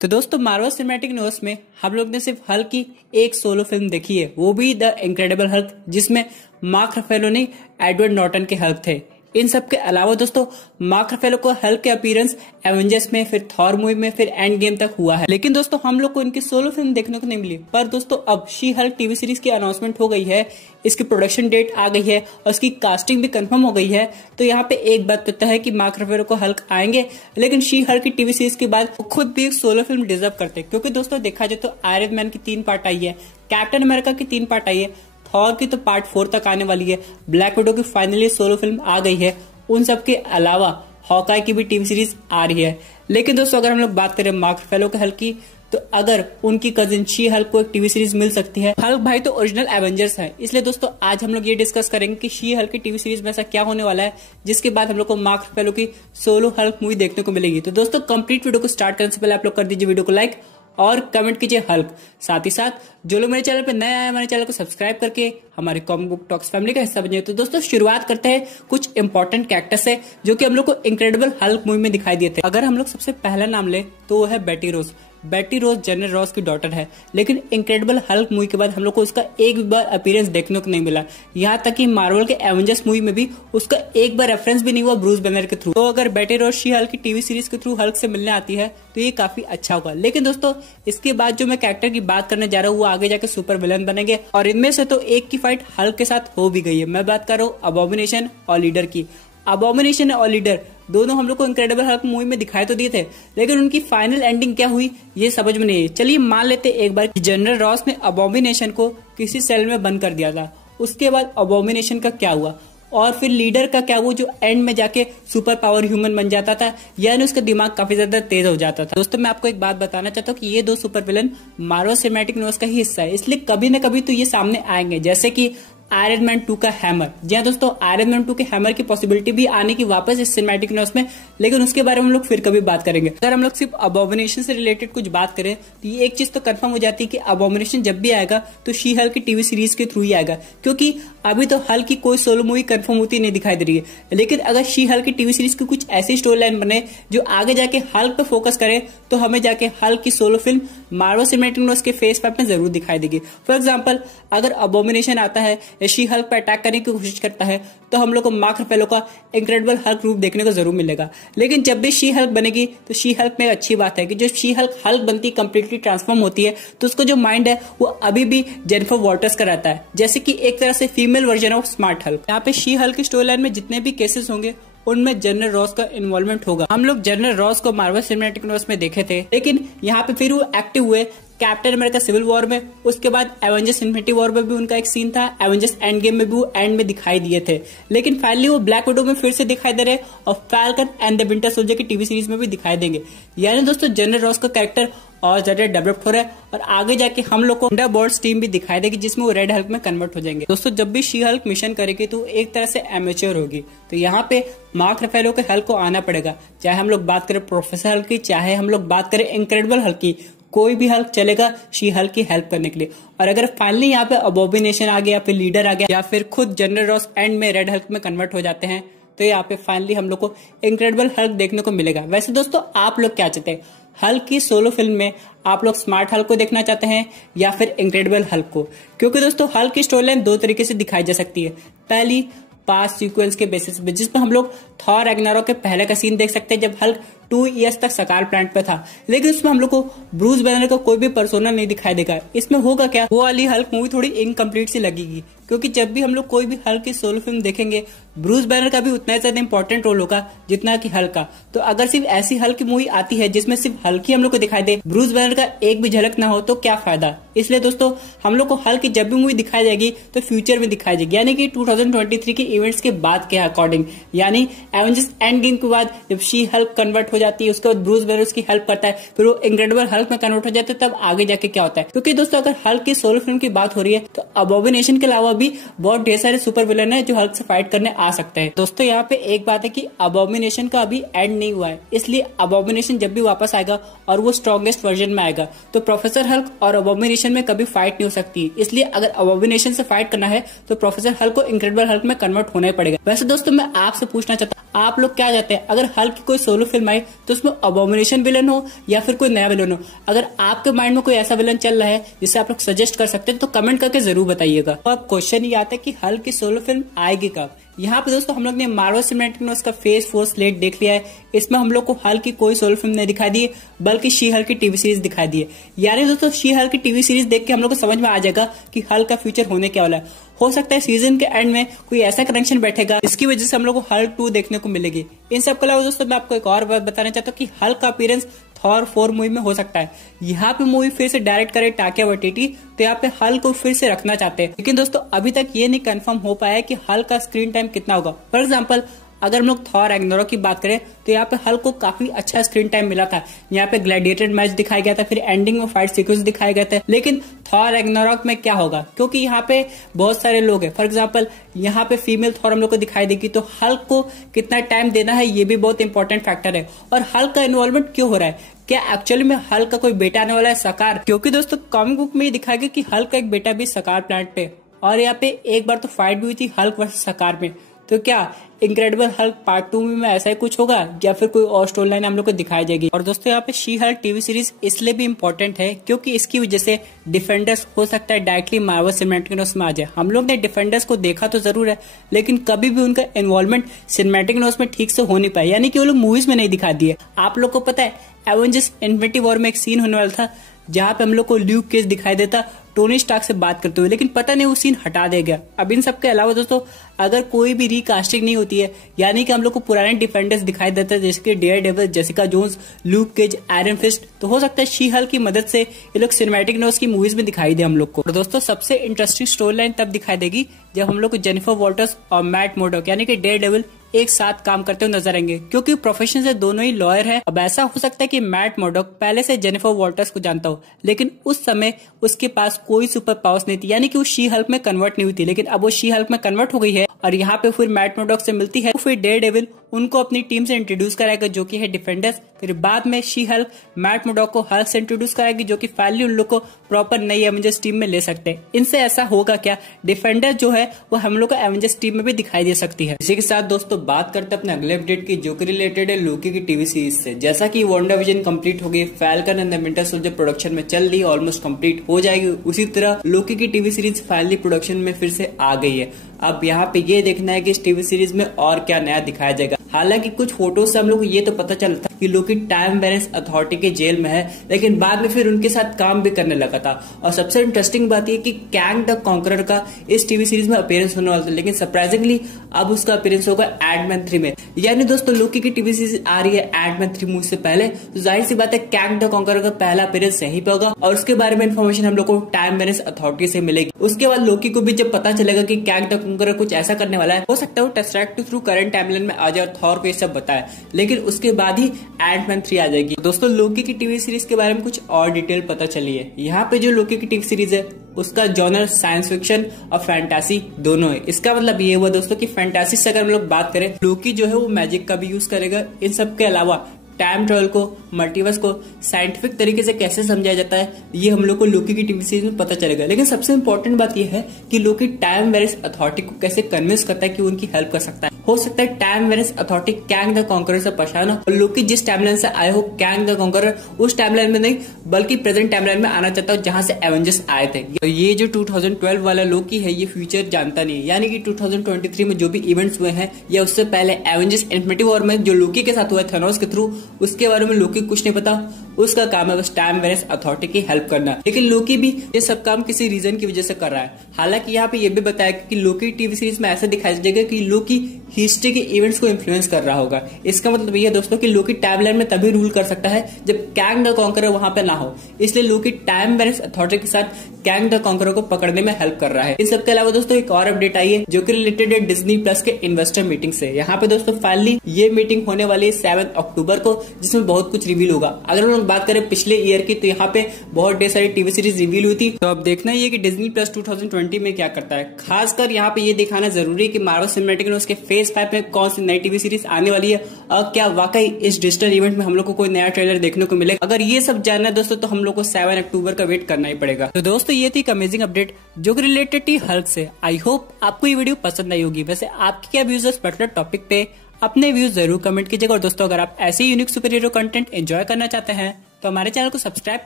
तो दोस्तों Marvel cinematic universe में हम लोग ने सिर्फ हल्क की एक सोलो फिल्म देखी है, वो भी द इनक्रेडिबल हल्क, जिसमें मार्क रफेलो ने एडवर्ड नॉर्टन के हल्क थे। इन सब के अलावा दोस्तों मार्क रफेलो को हल्क के अपीयरेंस एवेंजर्स में, फिर थॉर मूवी में, फिर एंड गेम तक हुआ है। लेकिन दोस्तों हम लोग को इनकी सोलो फिल्म देखने को नहीं मिली। पर दोस्तों अब शी हल्क टीवी सीरीज की अनाउंसमेंट हो गई है, इसकी प्रोडक्शन डेट आ गई है और इसकी कास्टिंग भी कंफर्म हो गई है। तो यहाँ पे एक बात पता है कि मार्क रफेलो को हल्क आएंगे, लेकिन शी हल्क की टीवी सीरीज के बाद खुद भी एक सोलो फिल्म डिजर्व करते, क्योंकि दोस्तों देखा जाए तो आयरन मैन की 3 पार्ट आई है, कैप्टन अमेरिका की 3 पार्ट आई है, थॉर की तो पार्ट 4 तक आने वाली है, ब्लैक विडो की फाइनली सोलो फिल्म आ गई है। उन सब के अलावा हॉकाई की भी टीवी सीरीज आ रही है। लेकिन दोस्तों अगर हम लोग बात करें मार्क रफेलो के हल्क की, तो अगर उनकी कजिन शी हल्क को एक टीवी सीरीज मिल सकती है, हल्क भाई तो ओरिजिनल एवेंजर्स है, इसलिए दोस्तों आज हम लोग ये डिस्कस करेंगे कि शी हल्क की टीवी सीरीज में ऐसा क्या होने वाला है जिसके बाद हम लोग को मार्क रफेलो की सोलो हल्क मूवी देखने को मिलेगी। तो दोस्तों कंप्लीट वीडियो को स्टार्ट करने से पहले आप लोग कर दीजिए वीडियो को लाइक और कमेंट कीजिए हल्क। साथ ही साथ जो लोग मेरे चैनल पे नए आए, हमारे चैनल को सब्सक्राइब करके हमारे कॉमिक बुक टॉक्स फैमिली का हिस्सा बनिए। तो दोस्तों शुरुआत करते हैं कुछ इंपॉर्टेंट कैरेक्टर्स है जो कि हम लोग को इनक्रेडिबल हल्क मूवी में दिखाई दिए थे। अगर हम लोग सबसे पहला नाम ले तो वो है बेटी रोज। बेटी रोज जनरल रॉस की डॉटर है, लेकिन इनक्रेडिबल हल्क मूवी के बाद हम लोग को उसका एक भी बार अपीयरेंस देखने को नहीं मिला। यहाँ तक कि मार्वल के एवेंजर्स मूवी में भी उसका एक बार रेफरेंस भी नहीं हुआ ब्रूस बैनर के थ्रू। तो अगर बेटी रोज शी हल्क की टीवी सीरीज के थ्रू हल्क से मिलने आती है तो ये काफी अच्छा होगा। लेकिन दोस्तों इसके बाद जो मैं कैरेक्टर की बात करने जा रहा हूँ वो आगे जाके सुपर विलन बनेंगे, और इनमें से तो एक की फाइट हल्क के साथ हो भी गई है। मैं बात कर रहा हूँ अबॉमिनेशन और लीडर की। अबॉमिनेशन और लीडर दोनों हम लोग को इनक्रेडिबल हल्क मूवी में दिखाई तो दिए थे, लेकिन उनकी फाइनल एंडिंग क्या हुई ये समझ में नहीं है। चलिए मान लेते एक बार कि जनरल रॉस ने अबॉमिनेशन को किसी सेल में बंद कर दिया था, उसके बाद अबॉमिनेशन का क्या हुआ, और फिर लीडर का क्या हुआ जो एंड में जाके सुपर पावर ह्यूमन बन जाता था, यानी उसका दिमाग काफी ज्यादा तेज हो जाता था। दोस्तों मैं आपको एक बात बताना चाहता हूँ कि ये 2 super villain Marvel cinematic universe का ही हिस्सा है, इसलिए कभी न कभी तो ये सामने आएंगे, जैसे कि आयरन मैन 2 का हैमर। जी हाँ दोस्तों, आयरन मैन 2 के हैमर की पॉसिबिलिटी भी आने की वापस इस सिनेमैटिक यूनिवर्स में, लेकिन उसके बारे में हम लोग फिर कभी बात करेंगे। अगर हम लोग सिर्फ अबॉमिनेशन से रिलेटेड कुछ बात करें तो ये एक चीज तो कंफर्म हो जाती है कि अबॉमिनेशन जब भी आएगा तो शी हल्क की टीवी सीरीज के थ्रू ही आएगा, क्योंकि अभी तो हल्क की कोई सोलो मूवी कंफर्म होती नहीं दिखाई दे रही है। लेकिन अगर शी हल्क की टीवी सीरीज की कुछ ऐसी स्टोरी लाइन बने जो आगे जाके हल्क पे फोकस करे, तो हमें जाके हल्क की solo film Marvel cinematic universe के फेज 5 में जरूर दिखाई देगी। फॉर एग्जाम्पल अगर अबॉमिनेशन आता है या शी हल्क पे अटैक करने की कोशिश करता है तो हम लोग को मार्क रफेलो का इनक्रेडिबल हल्क रूप देखने को जरूर मिलेगा। लेकिन जब भी शी हल्क बनेगी तो शी हल्क में अच्छी बात है कि जो शी हल्क बनती है कंप्लीटली ट्रांसफॉर्म होती है, तो उसका जो माइंड है वो अभी भी जेनिफर वॉल्टर्स का रहता है, जैसे कि एक तरह से female version of smart Hulk. यहाँ पे शी हल्क की स्टोरी लाइन में जितने भी केसेस होंगे उनमें जनरल रॉस का इन्वॉल्वमेंट होगा। हम लोग जनरल रॉस को मार्वल सिनेमैटिक यूनिवर्स में देखे थे, लेकिन यहाँ पे फिर वो एक्टिव हुए कैप्टन अमेरिका सिविल वॉर में, उसके बाद एवेंजर्स इन्फिनिटी वॉर में भी उनका एक सीन था, एवेंजर्स एंड गेम में भी वो एंड में दिखाई दिए थे। लेकिन फाइनली वो ब्लैक विडो में फिर से दिखाई दे रहे और falcon and the winter soldier की टीवी सीरीज में भी दिखाई देंगे। यानी दोस्तों जनरल रॉस का कैरेक्टर और ज्यादा डेवलप हो रहा है, और आगे जाके हम लोग को थंडरबोल्ट्स टीम भी दिखाई देगी जिसमें वो रेड हल्क में कन्वर्ट हो जाएंगे। दोस्तों जब भी शी हल्क मिशन करेगी तो एक तरह से एमेच्योर होगी, तो यहाँ पे मार्क रफेलो के हल्क को आना पड़ेगा, चाहे हम लोग बात करें प्रोफेसर हल्क की, चाहे हम लोग बात करें इनक्रेडिबल हल्क की, कोई भी हल्क चलेगा शी हल्क की हेल्प करने के लिए। और अगर फाइनली यहाँ पे अबॉमिनेशन आ गया, फिर लीडर आ गया, या फिर खुद जनरल रॉस एंड में रेड हल्क में कन्वर्ट हो जाते हैं, तो यहाँ पे फाइनली हम लोग को इनक्रेडिबल हल्क देखने को मिलेगा। वैसे दोस्तों आप लोग क्या चाहते हैं, हल्क की सोलो फिल्म में आप लोग स्मार्ट हल्क को देखना चाहते हैं या फिर इनक्रेडिबल हल्क को? क्योंकि दोस्तों हल्क की स्टोरी लाइन 2 तरीके से दिखाई जा सकती है। पहली पास्ट सीक्वेंस के बेसिस पे, जिसमें हम लोग थॉर रैग्नारोक के पहले का सीन देख सकते हैं जब हल्क 2 ईयर्स तक सकार प्लांट पे था, लेकिन उसमें हम लोग को ब्रूस बैनर का कोई भी पर्सोना नहीं दिखाई देगा। इसमें होगा क्या, वो वाली हल्क मूवी थोड़ी इनकम्प्लीट सी लगेगी, क्योंकि जब भी हम लोग कोई भी हल्क की सोलो फिल्म देखेंगे ब्रूस बैनर का भी उतना ही ज्यादा इंपॉर्टेंट रोल होगा जितना कि हल्क का। तो अगर सिर्फ ऐसी हल्क की मूवी आती है जिसमें सिर्फ हल्क ही हम लोग को दिखाई दे, ब्रूस बैनर का एक भी झलक ना हो, तो क्या फायदा। इसलिए दोस्तों हम लोग को हल्क की जब भी मूवी दिखाई जाएगी तो फ्यूचर में दिखाई जाएगी, यानी कि 2023 के इवेंट्स के बाद के अकॉर्डिंग, यानी एवेंजर्स एंड गेम के बाद जब शी हल्क कन्वर्ट हो जाती है, उसके बाद ब्रूस बैनर उसकी हेल्प करता है, फिर वो इनक्रेडिबल हल्क में कन्वर्ट हो जाता है, तब आगे जाके क्या होता है। क्योंकि दोस्तों अगर हल्क की सोलो फिल्म की बात हो रही है तो अबॉमिनेशन के अलावा भी बहुत ढेर सारे सुपर विलन है जो हल्क से फाइट करने आ सकते हैं। दोस्तों यहाँ पे एक बात है कि अबॉमिनेशन का अभी एंड नहीं हुआ है, इसलिए अबॉमिनेशन जब भी वापस आएगा और वो स्ट्रॉन्गेस्ट वर्जन में आएगा तो प्रोफेसर हल्क और अबॉमिनेशन में कभी फाइट नहीं हो सकती। इसलिए अगर अबॉमिनेशन से फाइट करना है तो प्रोफेसर हल्क को इनक्रेडिबल हल्क में कन्वर्ट होना ही पड़ेगा। वैसे दोस्तों मैं आपसे पूछना चाहता आप लोग क्या चाहते हैं, अगर हल्क की कोई सोलो फिल्म आई तो उसमें अबोमिनेशन विलन हो या फिर कोई नया विलन हो। अगर आपके माइंड में कोई ऐसा विलन चल रहा है जिसे आप लोग सजेस्ट कर सकते हैं तो कमेंट करके जरूर बताइएगा। तो अब क्वेश्चन ये आता है कि हल्क की सोलो फिल्म आएगी कब। यहाँ पे दोस्तों हम लोग ने मार्वल सिनेमैटिक यूनिवर्स का फेज 4 स्लेट देख लिया है। इसमें हम लोग को हल्क की कोई सोलो फिल्म नहीं दिखाई दी है, बल्कि शी हल्क की टीवी सीरीज दिखाई दी है। यानी दोस्तों शी हल्क की टीवी सीरीज देख के हम लोग को समझ में आ जाएगा कि हल्क का फ्यूचर होने क्या वाला है। हो सकता है सीजन के एंड में कोई ऐसा कनेक्शन बैठेगा जिसकी वजह से हम लोग को हल्क 2 देखने को मिलेगी। इन सब के अलावा दोस्तों मैं आपको एक और बात बताना चाहता हूँ कि हल्क का अपीयरेंस थॉर 4 मूवी में हो सकता है। यहाँ पे मूवी फिर से डायरेक्ट करे टाकिया वाइटिटी, तो यहाँ पे हल्क को फिर से रखना चाहते हैं। लेकिन दोस्तों अभी तक ये नहीं कंफर्म हो पाया है कि हल्क का स्क्रीन टाइम कितना होगा। फॉर एग्जाम्पल अगर हम लोग थॉर रैग्नारोक की बात करें तो यहाँ पे हल्क को काफी अच्छा स्क्रीन टाइम मिला था। यहाँ पे ग्लैडिएटर मैच दिखाया गया था, फिर एंडिंग में फाइट सीक्वेंस दिखाए गए थे। लेकिन थॉर रैग्नारोक में क्या होगा, क्योंकि यहाँ पे बहुत सारे लोग हैं। फॉर एग्जाम्पल यहाँ पे फीमेल थॉर हम लोग को दिखाई देगी, तो हल्क को कितना टाइम देना है ये भी बहुत इंपॉर्टेंट फैक्टर है। और हल्क का इन्वॉल्वमेंट क्यों हो रहा है, क्या एक्चुअली में हल्क का कोई बेटा आने वाला है सकार। क्योंकि दोस्तों कॉमिक बुक में ये दिखाया गया कि हल्क का एक बेटा भी सकार प्लैनेट पे, और यहाँ पे एक बार तो फाइट भी हुई थी हल्क वर्सेस सकार में। तो क्या इनक्रेडिबल हल्क पार्ट 2 में ऐसा ही कुछ होगा या फिर कोई और स्टोरी लाइन हम लोग को दिखाई जाएगी। और दोस्तों यहाँ पे शी हल्क टीवी सीरीज इसलिए भी इम्पोर्टेंट है क्योंकि इसकी वजह से डिफेंडर्स हो सकता है डायरेक्टली मार्वल सिनेमैटिक यूनिवर्स में आ जाए। हम लोग ने डिफेंडर्स को देखा तो जरूर है, लेकिन कभी भी उनका इन्वॉल्वमेंट सिनेमैटिक यूनिवर्स में ठीक से हो नहीं पाया, यानी कि वो लोग मूवीज में नहीं दिखा दिए। आप लोग को पता है एवेंजर्स इन्फिनिटी वॉर में एक सीन होने वाला था जहां पे हम लोग को ल्यूक केज दिखाई देता टोनी स्टार्क से बात करते हुए, लेकिन पता नहीं वो सीन हटा दिया गया। अब इन सब के अलावा दोस्तों अगर कोई भी रिकास्टिंग नहीं होती है, यानी कि हम लोग को पुराने डिफेंडर्स दिखाई देते हैं जैसे कि Daredevil, Jessica Jones, Luke Cage, Iron Fist, तो हो सकता है शी हल्क की मदद से ये लोग सिनेमैटिक यूनिवर्स की मूवीज में दिखाई दे हम लोग को। और दोस्तों सबसे इंटरेस्टिंग स्टोरी लाइन तब दिखाई देगी जब हम लोग को जेनिफर वॉल्टर्स और मैट मोर्डॉक यानी कि डेयर डेविल एक साथ काम करते हुए नजर आएंगे, क्योंकि प्रोफेशन से दोनों ही लॉयर है। अब ऐसा हो सकता है कि मैट मोर्डॉक पहले से जेनिफर वॉल्टर्स को जानता हो, लेकिन उस समय उसके पास कोई सुपर पावर्स नहीं थी, यानी कि वो शी हल्क में कन्वर्ट नहीं हुई थी। लेकिन अब वो शी हल्क में कन्वर्ट हो गई है और यहाँ पे फिर मैट मोर्डॉक से मिलती है, फिर डेयर डेविल उनको अपनी टीम से इंट्रोड्यूस कराएगा जो कि है डिफेंडर्स। फिर बाद में शी हल्क मैट मोर्डॉक को हल्क से इंट्रोड्यूस कराएगी जो कि फाइनली उन लोग को प्रॉपर नई एवेंजर्स टीम में ले सकते हैं। इनसे ऐसा होगा क्या, डिफेंडर जो है वो हम लोग को एवेंजर्स टीम में भी दिखाई दे सकती है। इसी के साथ दोस्तों बात करते हैं अपने अगले अपडेट की, जो कि रिलेटेड है लोकी की टीवी सीरीज से। जैसा कि WandaVision कंप्लीट हो गई, falcon and the winter soldier production में चल रही, ऑलमोस्ट कंप्लीट हो जाएगी, उसी तरह लोकी की टीवी सीरीज फाइनली प्रोडक्शन में फिर से आ गई है। अब यहाँ पे ये देखना है कि इस टीवी सीरीज में और क्या नया दिखाया जाएगा। हालांकि कुछ फोटोज से हम लोग को ये तो पता चलता कि लोकी टाइम बैलेंस अथॉरिटी के जेल में है, लेकिन बाद में फिर उनके साथ काम भी करने लगा था। और सबसे इंटरेस्टिंग बात यह कि कैंग द कॉन्करर का इस टीवी सीरीज में अपीयरेंस होने वाला था, लेकिन सरप्राइजिंगली अब उसका अपीयरेंस होगा एंटमैन 3 में। यानी दोस्तों लोकी की टीवी सीरीज आ रही है एंटमैन 3 मूवी से पहले, तो जाहिर सी बात है कैंग द कॉन्करर का पहला अपीयरेंस यहीं पे होगा और उसके बारे में इन्फॉर्मेशन हम लोग को टाइम बैलेंस अथॉरिटी से मिलेगी। उसके बाद लोकी को भी जब पता चलेगा कि कैंग द कॉन्करर कुछ ऐसा करने वाला है, हो सकता है वो टेस्राक्ट थ्रू करंट टाइमलाइन में आ जाए और थॉर को ये सब बताए, लेकिन उसके बाद ही एंटमैन 3 आ जाएगी। दोस्तों लोकी की टीवी सीरीज के बारे में कुछ और डिटेल पता चली है। यहाँ पे जो लोकी की टीवी सीरीज है उसका जॉनर साइंस फिक्शन और फैंटासी दोनों है। इसका मतलब ये हुआ दोस्तों कि फैंटासी से अगर हम लोग बात करें, लोकी जो है वो मैजिक का भी यूज करेगा। इन सब के अलावा टाइम ट्रेवल को, मल्टीवर्स को साइंटिफिक तरीके से कैसे समझाया जाता है ये हम लोग को लोकी की टीवी सीरीज में पता चलेगा। लेकिन सबसे इंपॉर्टेंट बात यह है कि लोकी टाइम बैलेंस अथॉरिटी को कैसे कन्विंस करता है कि उनकी हेल्प कर सकता है। हो सकता है time balance authority Kang the conqueror से परेशान हो और लोकी जिस टाइमलाइन से आए हो कैंग द कॉन्करर उस टाइमलाइन में नहीं बल्कि प्रेजेंट टाइमलाइन में आना चाहता हो जहां से एवेंजर्स आए थे। ये जो 2012 वाला लोकी है ये फ्यूचर जानता नहीं है, यानी कि 2023 में जो भी इवेंट्स हुए हैं या उससे पहले एवेंजर्स इन्फिनिटी वॉर में जो लोकी के साथ हुआ है थैनोस के थ्रू, उसके बारे में लोकी कुछ नहीं पता। उसका काम है बस टाइम बैलेंस अथॉरिटी की हेल्प करना। लेकिन लोकी भी ये सब काम किसी रीजन की वजह से कर रहा है। हालांकि यहाँ पे ये भी बताया कि लोकी टीवी सीरीज में ऐसा दिखाया जाएगा कि लोकी हिस्ट्री के इवेंट्स को इन्फ्लुएंस कर रहा होगा। इसका मतलब ये दोस्तों कि लोकी टाइमलाइन में तभी रूल कर सकता है जब कैंग द कॉन्करर वहां पे ना हो, इसलिए लोकी टाइम बैलेंस अथॉरिटी के साथ कैंग द कॉन्करर को पकड़ने में हेल्प कर रहा है। इन सब के अलावा दोस्तों एक और अपडेट आई है जो कि रिलेटेड है डिज्नी प्लस के इन्वेस्टर मीटिंग से। यहाँ पे दोस्तों फाइनली ये मीटिंग होने वाली है 7 अक्टूबर को, जिसमें बहुत कुछ रिवील होगा। अगर हम लोग बात करें पिछले ईयर की तो यहाँ पे बहुत ढेर सारी टीवी सीरीज रिवील हुई थी। तो अब देखना ही है कि डिज्नी प्लस 2020 में क्या करता है। खासकर यहाँ पे ये दिखाना जरूरी है कि मार्वल सिनेमैटिक यूनिवर्स के फेज 5 में कौन सी नई टीवी सीरीज आने वाली है और क्या वाकई इस डिजिटल इवेंट में हम लोग को कोई नया ट्रेलर देखने को मिलेगा। अगर ये सब जानना है दोस्तों तो हम लोग को 7 अक्टूबर का वेट करना ही पड़ेगा। तो दोस्तों ये थी अमेजिंग अपडेट जो कि रिलेटेड थी हल्क से। आई होप आपको ये वीडियो पसंद आई होगी। वैसे आपकी क्या व्यूज है इस पर्टिकुलर टॉपिक पे अपने व्यूज जरूर कमेंट कीजिएगा। और दोस्तों अगर आप ऐसे unique super hero content enjoy करना चाहते हैं तो हमारे चैनल को सब्सक्राइब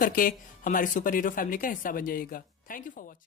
करके हमारी सुपर हीरो फैमिली का हिस्सा बन जाइएगा। Thank you for watching.